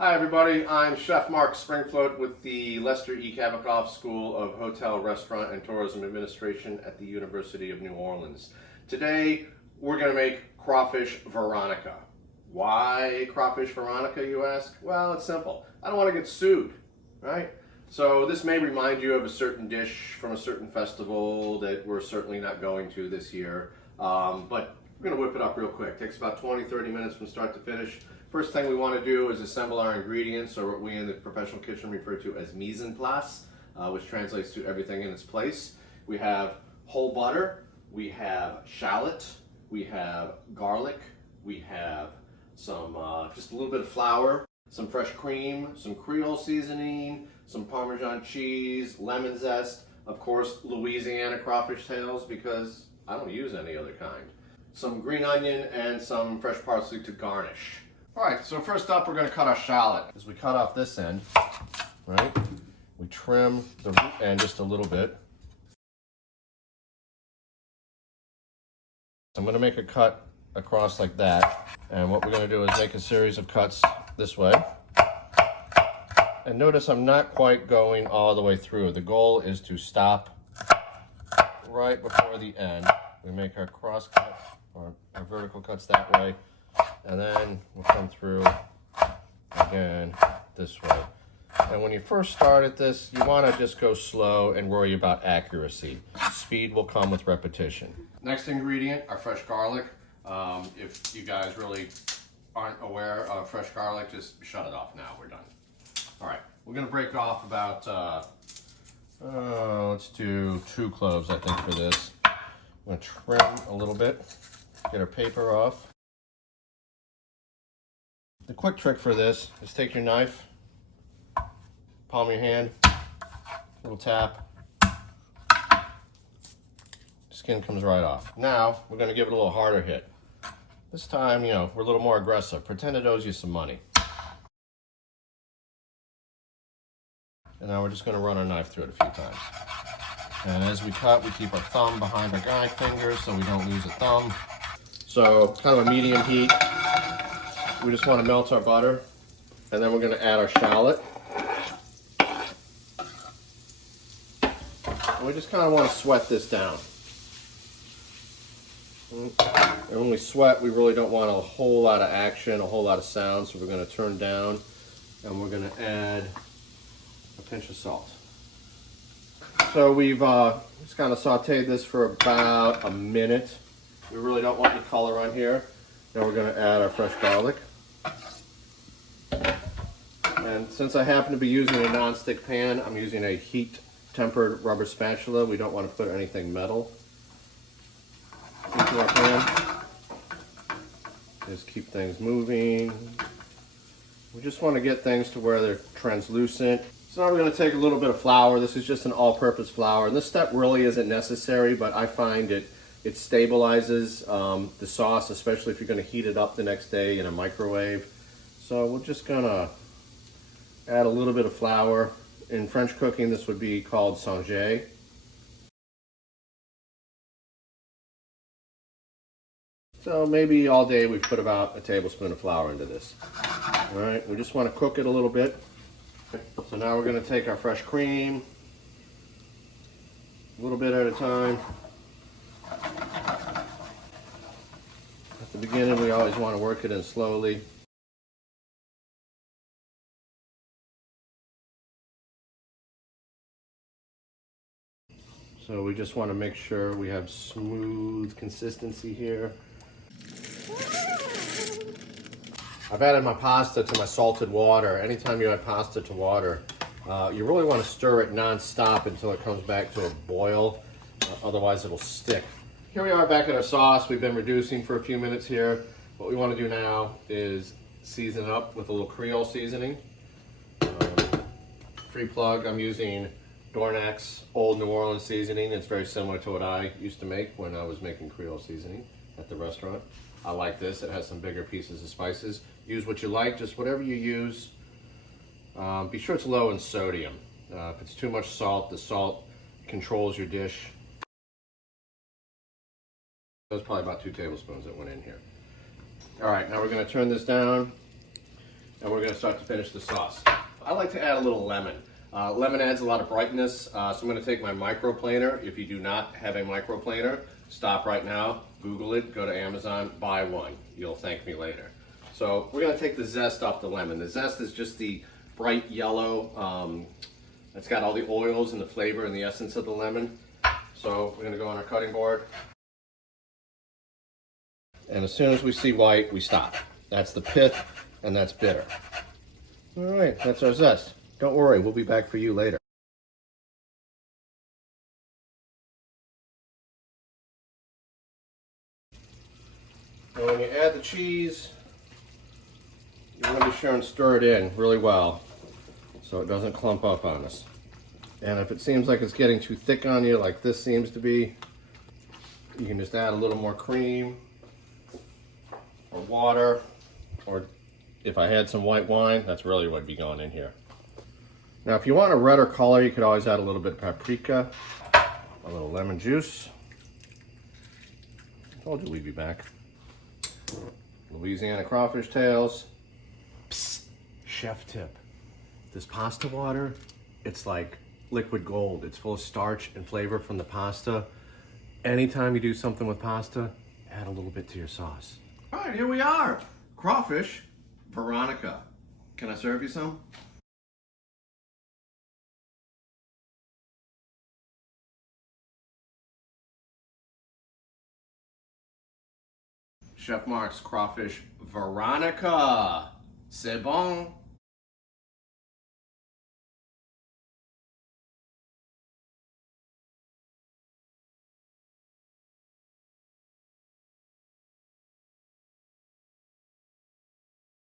Hi everybody, I'm Chef Mark Springfloat with the Lester E. Kabacoff School of Hotel, Restaurant, and Tourism Administration at the University of New Orleans. Today we're going to make Crawfish Veronica. Why Crawfish Veronica, you ask? Well, it's simple. I don't want to get sued, right? So this may remind you of a certain dish from a certain festival that we're certainly not going to this year, but we're going to whip it up real quick. It takes about 20-30 minutes from start to finish. First thing we want to do is assemble our ingredients, or what we in the professional kitchen refer to as mise en place, which translates to everything in its place. We have whole butter, we have shallot, we have garlic, we have some just a little bit of flour, some fresh cream, some Creole seasoning, some Parmesan cheese, lemon zest, of course Louisiana crawfish tails because I don't use any other kind, some green onion, and some fresh parsley to garnish. Alright, so first up we're going to cut our shallot. As we cut off this end, right, we trim the root end just a little bit. I'm going to make a cut across like that, and what we're going to do is make a series of cuts this way. And notice I'm not quite going all the way through. The goal is to stop right before the end. We make our cross cut, or our vertical cuts that way. And then we'll come through again this way. And when you first start at this, you want to just go slow and worry about accuracy. Speed will come with repetition. Next ingredient, our fresh garlic. If you guys really aren't aware of fresh garlic, just shut it off now. We're done. All right, we're going to break off about, let's do 2 cloves, I think, for this. I'm going to trim a little bit, get our paper off. The quick trick for this is take your knife, palm of your hand, little tap, skin comes right off. Now we're going to give it a little harder hit. This time, you know, we're a little more aggressive. Pretend it owes you some money. And now we're just going to run our knife through it a few times. And as we cut, we keep our thumb behind our guide finger so we don't lose a thumb. So kind of a medium heat. We just want to melt our butter, and then we're going to add our shallot. And we just kind of want to sweat this down. And when we sweat, we really don't want a whole lot of action, a whole lot of sound, so we're going to turn down, and we're going to add a pinch of salt. So we've just kind of sauteed this for about a minute. We really don't want any color on here. Now we're going to add our fresh garlic. And since I happen to be using a non-stick pan, I'm using a heat-tempered rubber spatula. We don't want to put anything metal into our pan. Just keep things moving. We just want to get things to where they're translucent. So now we're going to take a little bit of flour. This is just an all-purpose flour. And this step really isn't necessary, but I find it stabilizes the sauce, especially if you're going to heat it up the next day in a microwave. So we're just going to add a little bit of flour. In French cooking, this would be called sangé. So maybe all day we've put about a tablespoon of flour into this. All right, we just want to cook it a little bit. So now we're going to take our fresh cream, a little bit at a time. At the beginning, we always want to work it in slowly. So we just want to make sure we have smooth consistency here. I've added my pasta to my salted water. Anytime you add pasta to water, you really want to stir it non-stop until it comes back to a boil. Otherwise it'll stick. Here we are back at our sauce. We've been reducing for a few minutes here. What we want to do now is season it up with a little Creole seasoning. Free plug, I'm using Dornak's Old New Orleans seasoning. It's very similar to what I used to make when I was making Creole seasoning at the restaurant. I like this. It has some bigger pieces of spices. Use what you like, just whatever you use. Be sure it's low in sodium. If it's too much salt, the salt controls your dish. That's probably about 2 tablespoons that went in here. All right, now we're going to turn this down. and we're going to start to finish the sauce. I like to add a little lemon. Lemon adds a lot of brightness, so I'm going to take my microplaner. If you do not have a microplaner, stop right now, Google it, go to Amazon, buy one. You'll thank me later. So we're going to take the zest off the lemon. The zest is just the bright yellow. It's got all the oils and the flavor and the essence of the lemon. So we're going to go on our cutting board. And as soon as we see white, we stop. That's the pith, and that's bitter. All right, that's our zest. Don't worry, we'll be back for you later. And when you add the cheese, you want to be sure and stir it in really well so it doesn't clump up on us. And if it seems like it's getting too thick on you, like this seems to be, you can just add a little more cream or water, or if I had some white wine, that's really what would be going in here. Now, if you want a redder color, you could always add a little bit of paprika, a little lemon juice. I told you we'd be back. Louisiana crawfish tails. Psst, chef tip. This pasta water, it's like liquid gold. It's full of starch and flavor from the pasta. Anytime you do something with pasta, add a little bit to your sauce. All right, here we are. Crawfish Veronica. Can I serve you some? Chef Mark's Crawfish Veronica. C'est bon.